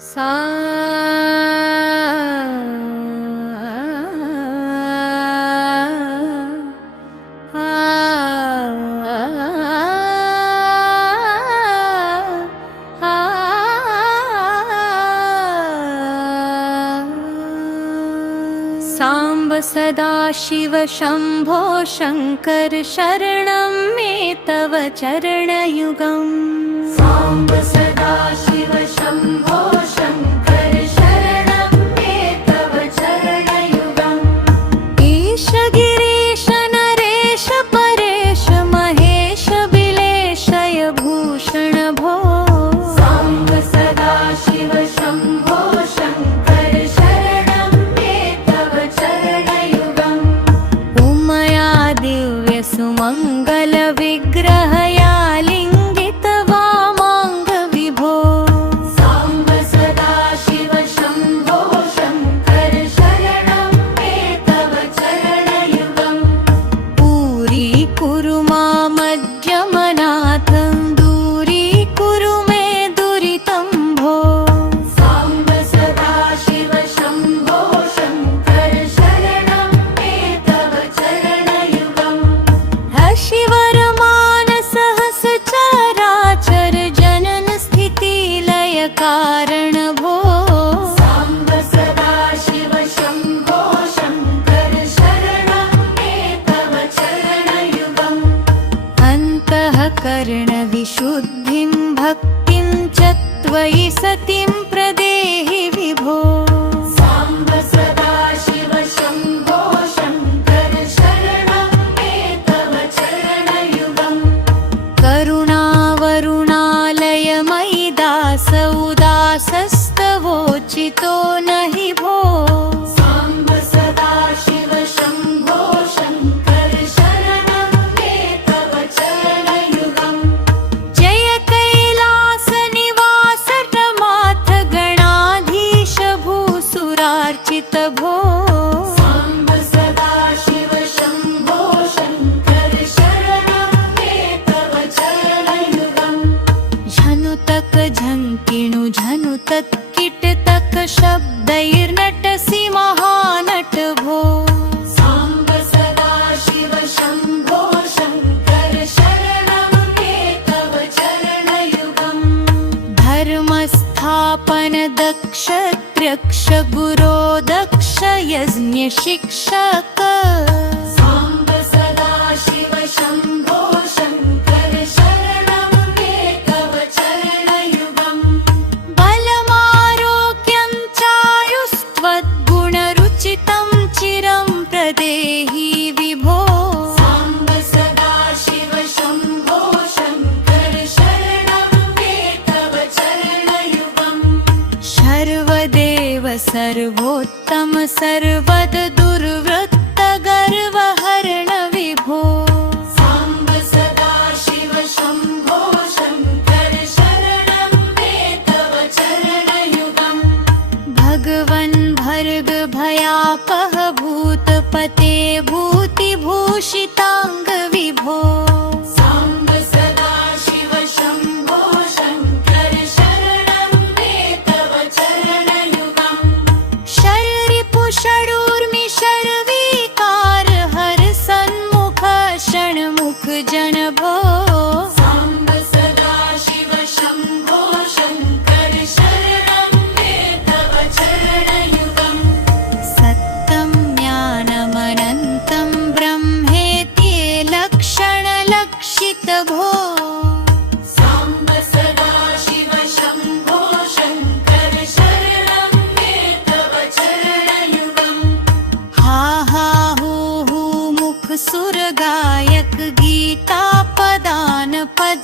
सा साम्ब सदाशिव शम्भो शङ्कर शरणं मे तव चरणयुगम्। साम्ब सदाशिव शम्भो शङ्कर शरणं मे तव चरणयुगम्। ईश गिरीश नरेश परेश महेश बिलेशय भूषण भो। साम्ब सदाशिव शम्भो शङ्कर शरणं मे तव चरणयुगम्। उमया दिव्य सुमङ्गल विग्रहया लिङ्गित वामाङ्ग विभो। साम्ब सदाशिव शम्भो शङ्कर शरणं मे तव चरणयुगम्। पूरीकुरु मामज्जमनाथं दूरीकुरु मे दुरितं भो। साम्ब सदाशिव शम्भो शङ्कर शरणं मे तव चरणयुगम्। शिवरमानस सहस्रचराचर जनन स्थिति लय कारण भो। साम्ब सदाशिव शम्भो शङ्कर शरणं मे तव चरणयुगम्। अन्तःकरण विशुद्धिं भक्तिं च त्वयि सतिं प्रदेहि विभो। साम्ब सदाशिव शम्भो शङ्कर शरणं मे तव चरणयुगम्। करुणावरुणालयमयि दास उदासस्तवोचितो नहि भो। साम्ब सदाशिव शम्भो शङ्कर शरणं मे तव चरणयुगम्। जय कैलासनिवास रमाथ गणाधीश भूसुरार्चित भो। साम्ब सदाशिव शम्भो शङ्कर शरणं मे तव चरणयुगम्। झनुतक झङ्किणु झनुतत् किटतक शब्दैर्नटसि महानट भो। साम्ब सदाशिव शम्भो शङ्कर शरणं मे तव चरणयुगम्। धर्मस्थापन दक्ष त्र्यक्ष गुरो दक्ष यज्ञ शिक्षक। साम्ब सदाशिव शम्भो शङ्कर शरणं मे तव चरणयुगम्। बलमारोग्यं चायुस्त्वद्गुणरुचितं चिरं प्रदेहि विभो। साम्ब सदाशिव शम्भो शङ्कर शरणं मे तव चरणयुगम्। सर्वदेव सर्वोत्तम सर्वद दुर्वृत्त गर्वहरण विभो। साम्ब सदाशिव शम्भो शङ्कर शरणं मे तव चरणयुगम्। भगवन् भर्ग भयापह भूतपते भूतिभूषिताङ्ग विभो। साम्ब सदाशिव शम्भो शङ्कर शरणं मे तव चरणयुगम्। शररिपु षडूर्मि शर्वीकार हर सन्मुख षण्मुख जन भो। साम्ब सदाशिव शम्भो शङ्कर शरणं मे तव चरणयुगम्। सत्यं ज्ञानमनन्तं ब्रह्मेत्ये लक्षणलक्षित भो। साम्ब सदाशिव शम्भो शङ्कर शरणं मे तव चरणयुगम्। हा हा हू मुख सुर गायक गीता पदान पद